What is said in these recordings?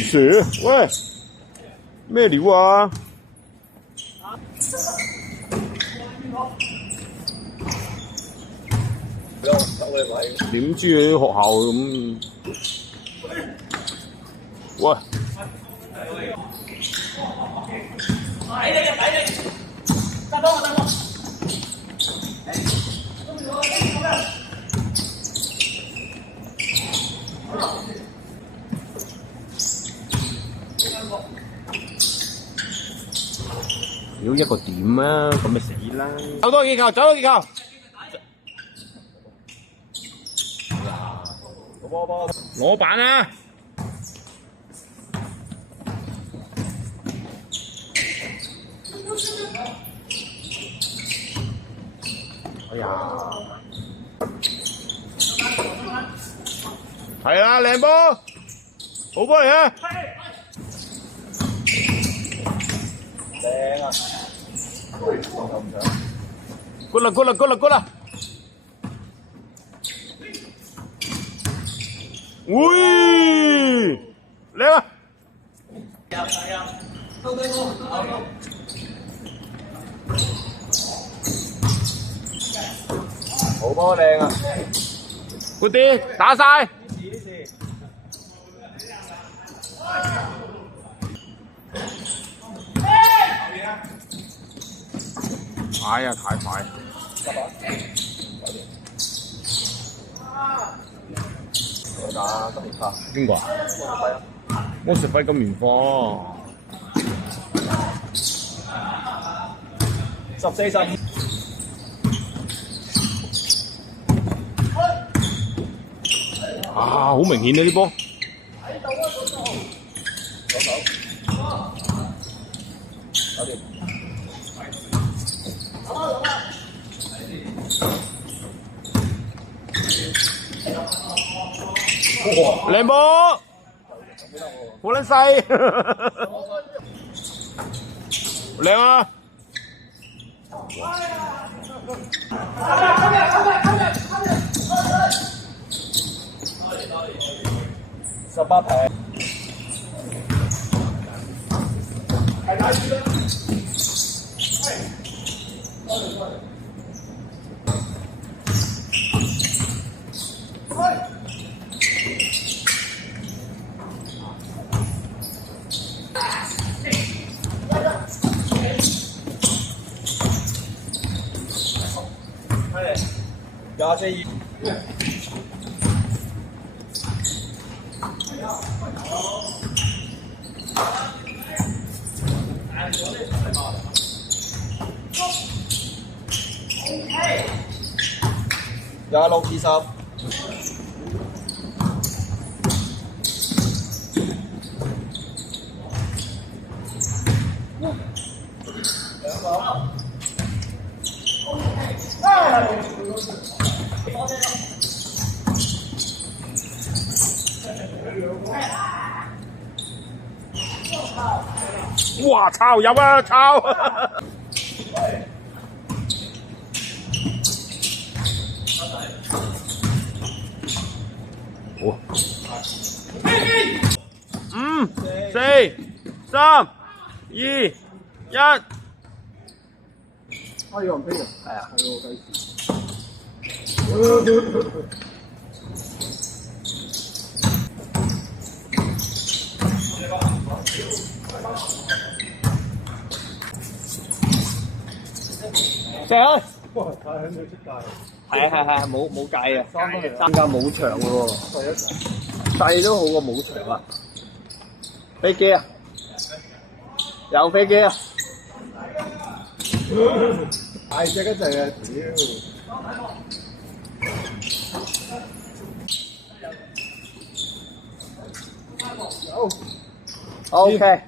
蛇，喂，咩料啊？點知你啲學校咁？喂！屌一個點啊，咁咪死啦！走多幾球，走多幾球。攞板啊！哎呀！係啦，靚波，好波嚟啊！正啊！good 啦 ，good 啦 ，good 啦 ，good 啦！喂，靚啊！好波靚啊 ！good 啲，打晒！哎呀，太快！打得唔差，邊個啊？魔術輝金棉花14-15。啊，好明顯啊！呢波。搞掂。靚波，好撚細，靚啊！18平。24-2。26-20。哇！抄入啊！抄！好。5、4、3、2、1。開個唔飛啊！係啊，係喎，射去！哇！太響咗出界。係，冇計啊！三架冇場嘅喎，細都好過冇場啊！飛機啊！有飛機啊！大隻嗰陣啊！屌！OK。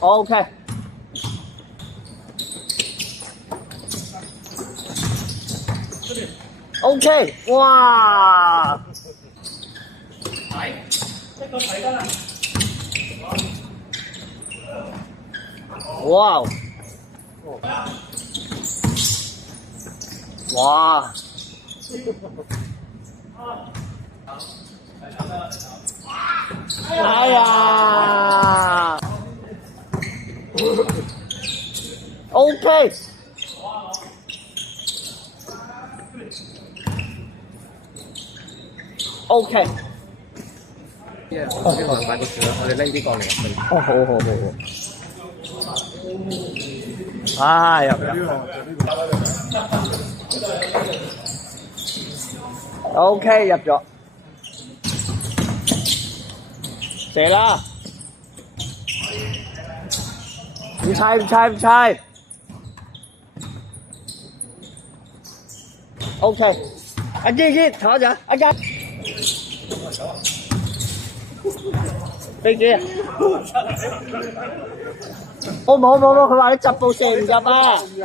OK。OK， 哇！睇，一個睇得啦。哇！哇！哎呀 ！OK。OK。哦，呢個買個樹啦，我哋拎啲過嚟。哦，好好好好。啊，入入。OK， 入咗。射啦！唔猜唔猜唔猜。OK， 阿堅堅坐陣，阿堅。飛機啊！冇，佢話你疾步射唔入啊！入，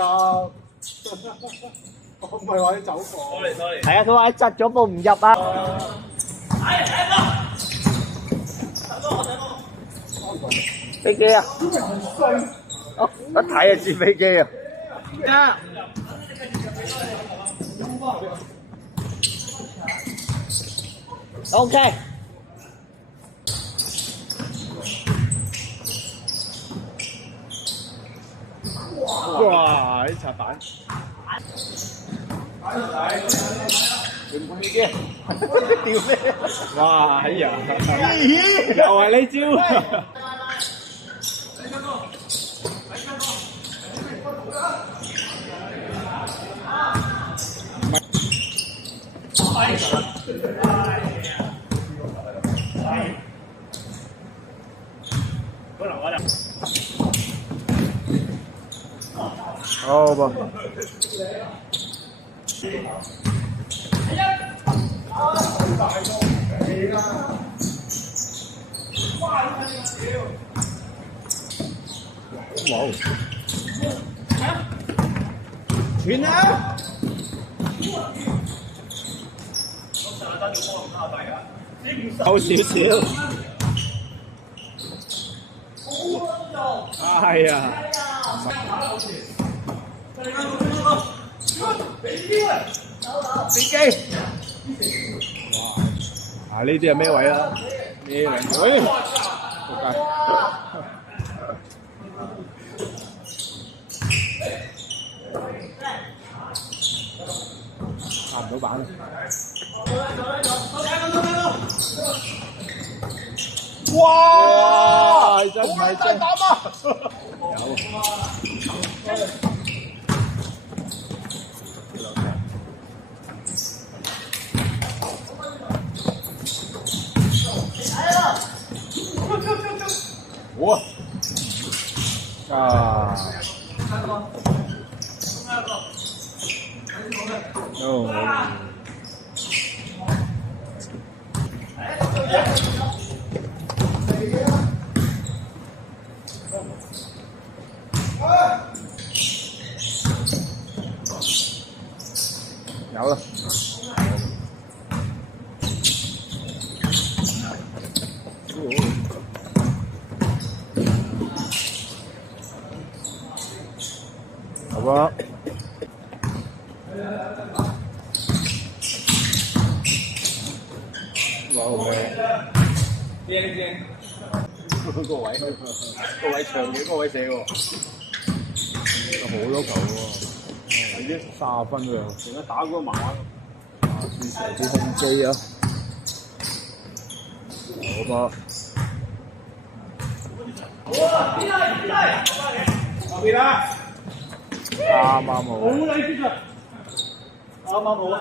我唔係話你走火。係啊，佢話你疾咗步唔入啊！飛機啊！哦，一睇就知飛機啊！OK。哇！啲擦板，原本嘅，屌咩？哇！哎呀，又係呢招。好吧。哇！斷啦！好少少。哎呀！飛機。哇！呢啲係咩位啊？咩位？喂！仆街！下唔到板啊！哇！真唔係真膽啊！哇！啊！哦。有啦。好吧。哇！好靚個位，長嘅，個位射喎，好多球喎，已經30分㗎，而家打嗰個馬，成支控機啊，好吧。啱啱好。好啦，呢邊啊，啱啱好啊。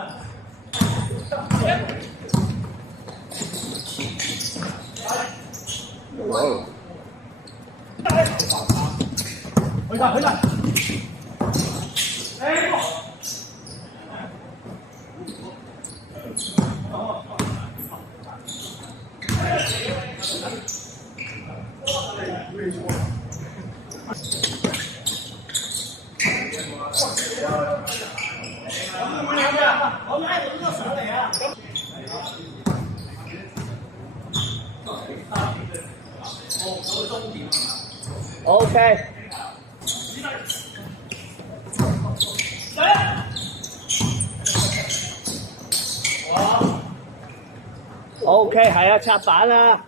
哇！去啦！OK。OK， 係啊，插板啦。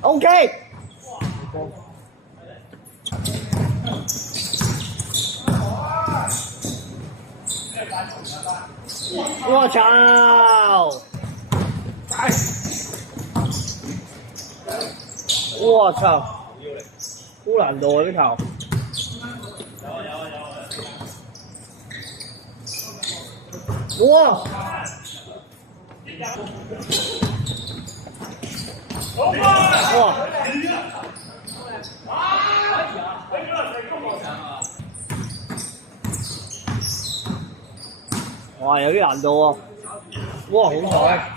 OK。我操！我操！好難度啊！呢球。哇！哇！有啲難度喎。哇！好彩。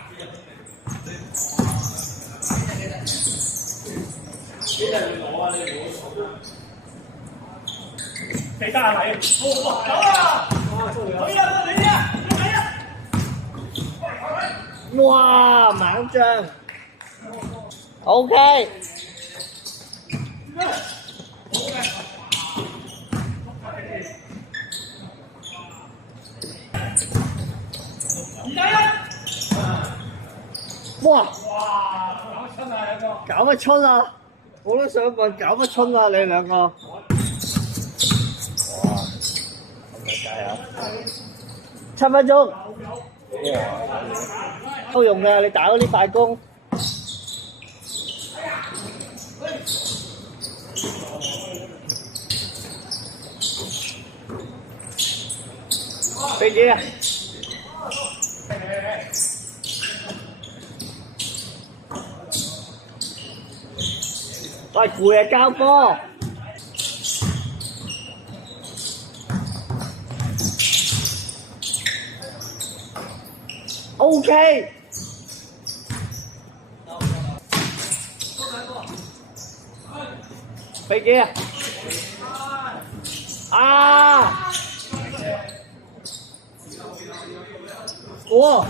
幾得啊你？走啊！可以啊，你啊，哇！猛將 ，OK。哇！搞乜春啊？我都想問搞乜春啊？你兩個？哇！咁咪加油！7分鐘。哇！夠用㗎，你打嗰啲快攻。飛機啊！喂，攰啊，交波。OK。飛機啊！啊！哇！